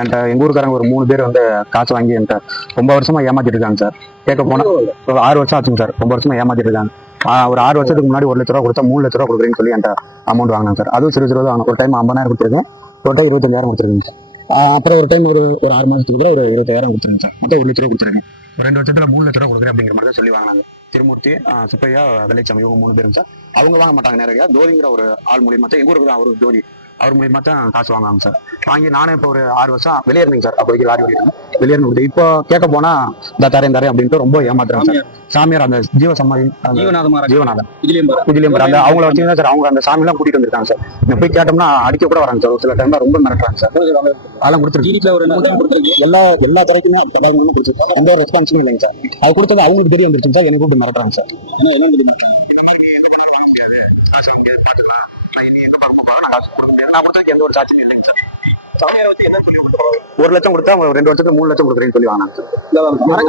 என்கிட்ட எங்கள் ஊருக்காரங்க ஒரு 3 பேர் வந்து காசு வாங்கி என்கிட்ட ரொம்ப வருஷமா ஏமாத்திட்டு இருக்காங்க சார். கேட்க போனால் ஒரு 6 வருஷம் ஆச்சுங்க சார். ரொம்ப வருஷமா ஏமாத்திட்டு இருக்காங்க. ஒரு 6 வருஷத்துக்கு முன்னாடி 1 லட்ச ரூபா கொடுத்தா 3 லட்ச ரூபா கொடுக்குறேன்னு சொல்லி என்கிட்ட அமௌண்ட் வாங்கினாங்க சார். அதுவும் சிறு சிறு வாங்க. ஒரு டைம் 50,000 கொடுத்துருக்கேன், ஒரு டைம் 25,000 கொடுத்துருக்கேன் சார். அப்புறம் ஒரு டைம் ஒரு 6 மாதத்துக்கு கூட ஒரு 20,000 கொடுத்துருங்க சார். மொத்தம் 1 லட்ச ரூபா கொடுத்துருக்கேன். ஒரு 2 வருஷத்துல 3 லட்ச ரூபா கொடுக்குறேன் அப்படிங்கிற மாதிரி தான் சொல்லி வாங்கினாங்க. திருமூர்த்தி, சுப்பையா, வெள்ளைச்சாமி, இவங்க 3 பேரும் சார். அவங்க வாங்க மாட்டாங்க நேரடியாக. ஜோதிங்கிற ஒரு ஆள் மூலியமா தான், எங்க ஊருக்கு தான் அவரு ஜோதி, அவர் மூலியமா தான் காசு வாங்குவாங்க சார். வாங்கி நானே இப்போ ஒரு 6 வருஷம் வெளியேறிங்க சார். அப்போதைக்கு லாரி ஓடிட்டு வெளியேறினு இப்போ கேட்க போனா இந்த தரேன் அப்படின்ட்டு ரொம்ப ஏமாத்துறாங்க சார். சாமியார் அந்த ஜீவநாதன் அந்த அவங்கள வச்சுதான் சார். அவங்க அந்த சாமி எல்லாம் கூட்டிட்டு வந்திருக்காங்க சார். போய் கேட்டோம்னா அடிக்க கூட வராங்க சார். ஒரு சில டைம்ல ரொம்ப மிரட்டுறாங்க சார். அதெல்லாம் கொடுத்துருக்கு. எல்லா தரைக்குமே எந்த ரெஸ்பான்ஸும் இல்லைங்க சார். அது கொடுத்தது அவங்களுக்கு தெரிய வந்துருச்சு சார். எனக்கு கூப்பிட்டு மிரட்டுறாங்க சார். எந்த ஒரு சாட்சியும் இல்லைங்க சார். 1 லட்சம் கொடுத்தா 2 வருஷத்துக்கு 3 லட்சம் கொடுக்குறேன்னு சொல்லி வாங்கினாங்க.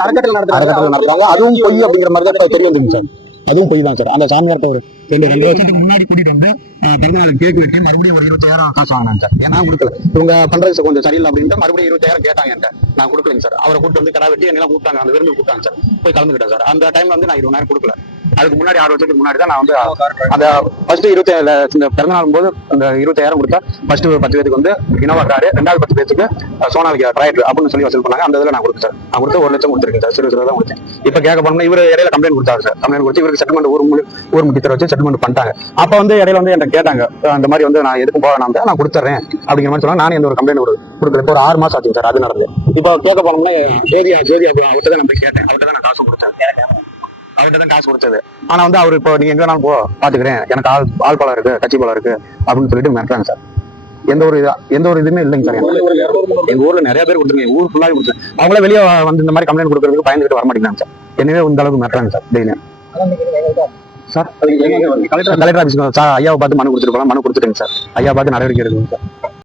அறக்கட்டளை நடத்துறாங்க. அதுவும் பொய் அப்படிங்கிற மாதிரி தான் தெரிய வந்துங்க சார். அதுவும் பொய் தான் சார். அந்த சாமியார்ட்ட ஒரு 2 வருஷத்துக்கு முன்னாடி கூட்டிட்டு வந்து பிறந்தநாள் கேக் வெட்டி மறுபடியும் ஒரு 20,000 காசு வாங்கினாங்க சார். ஏன்னா கொடுக்கல, இவங்க பண்றது கொஞ்சம் சரியில்லை அப்படின்ட்டு மறுபடியும் 20,000 கேட்டாங்க என்கிட்ட. நான் கொடுக்கலைங்க சார். அவரை கூட்டு வந்து கடை வெட்டி என்னெல்லாம் கூப்பிட்டாங்க, அந்த விருந்து கூப்பிட்டாங்க சார். போய் கலந்துக்கிட்டேன் சார். அந்த டைம்ல வந்து நான் 20,000 கொடுக்கல. அதுக்கு முன்னாடி 6 வருஷத்துக்கு முன்னாடி தான் நான் வந்து அந்த ஃபர்ஸ்ட் 27 இந்த பிறந்தநாள் போது அந்த 20,000 கொடுத்தா ஃபர்ஸ்ட் 10 பேருக்கு வந்து இனோவா காரு, 2வது 10 பேருக்கு சோனாலிக்கா டிராக்டர் அப்படின்னு சொல்லி வசூல் பண்ணாங்க. அந்த இதில் நான் கொடுத்தேன் சார். நான் கொடுத்து 1 லட்சம் கொடுத்துருக்கேன் சார். சிறு சிறு தான் கொடுத்தேன். இப்போ கேட்க போனோம்னா இவர் இடையில கம்ப்ளைண்ட் கொடுத்தாரு சார். கம்ப்ளைண்ட் கொடுத்து இவருக்கு செட்டில்மெண்ட் ஊர் முட்டி தர வச்சு செட்டில்மெண்ட் பண்ணிட்டாங்க. அப்ப வந்து இடையில வந்து என்கிட்ட கேட்டாங்க, அந்த மாதிரி வந்து நான் எதுக்கும் போக நான் கொடுத்துறேன் அப்படிங்கிற மாதிரி சொன்னா நானே எந்த ஒரு கம்ப்ளைண்ட் கொடுக்கல. இப்போ ஒரு 6 மாசம் ஆச்சு சார். அது நடந்து இப்போ கேட்க போனோம்னா ஜோதி அவர்கிட்ட தான் நான் போய் கேட்டேன். அவர்கிட்ட தான் நான் காசு கொடுத்தேன். அவர்கிட்ட தான் காசு கொடுத்தது. ஆனா வந்து அவர் இப்போ நீங்க எங்க வேணாலும் போ பாத்துக்கிறேன், எனக்கு ஆள் பலம் இருக்கு, கட்சி பலம் இருக்கு அப்படின்னு சொல்லிட்டு மிரட்டுறாங்க சார். எந்த ஒரு இதுவுமே இல்லைங்க சார். எங்க ஊர்ல நிறைய பேர் கொடுத்துருங்க. ஊர் ஃபுல்லாவே கொடுத்து அவங்களே வெளியே வந்து இந்த மாதிரி கம்ப்ளைண்ட் கொடுக்கறதுக்கு பயந்துட்டு வர மாட்டேங்கிறாங்க சார். எனவே இந்த அளவுக்கு மிரட்டுறாங்க சார் டெய்லியும் சார். கலெக்டர் ஆஃபீஸ் சார் ஐயாவை பார்த்து மனு கொடுத்துட்டு போகலாம். மனு கொடுத்துட்டேங்க சார். ஐயா பார்த்து நடவடிக்கை எடுக்கணும் சார்.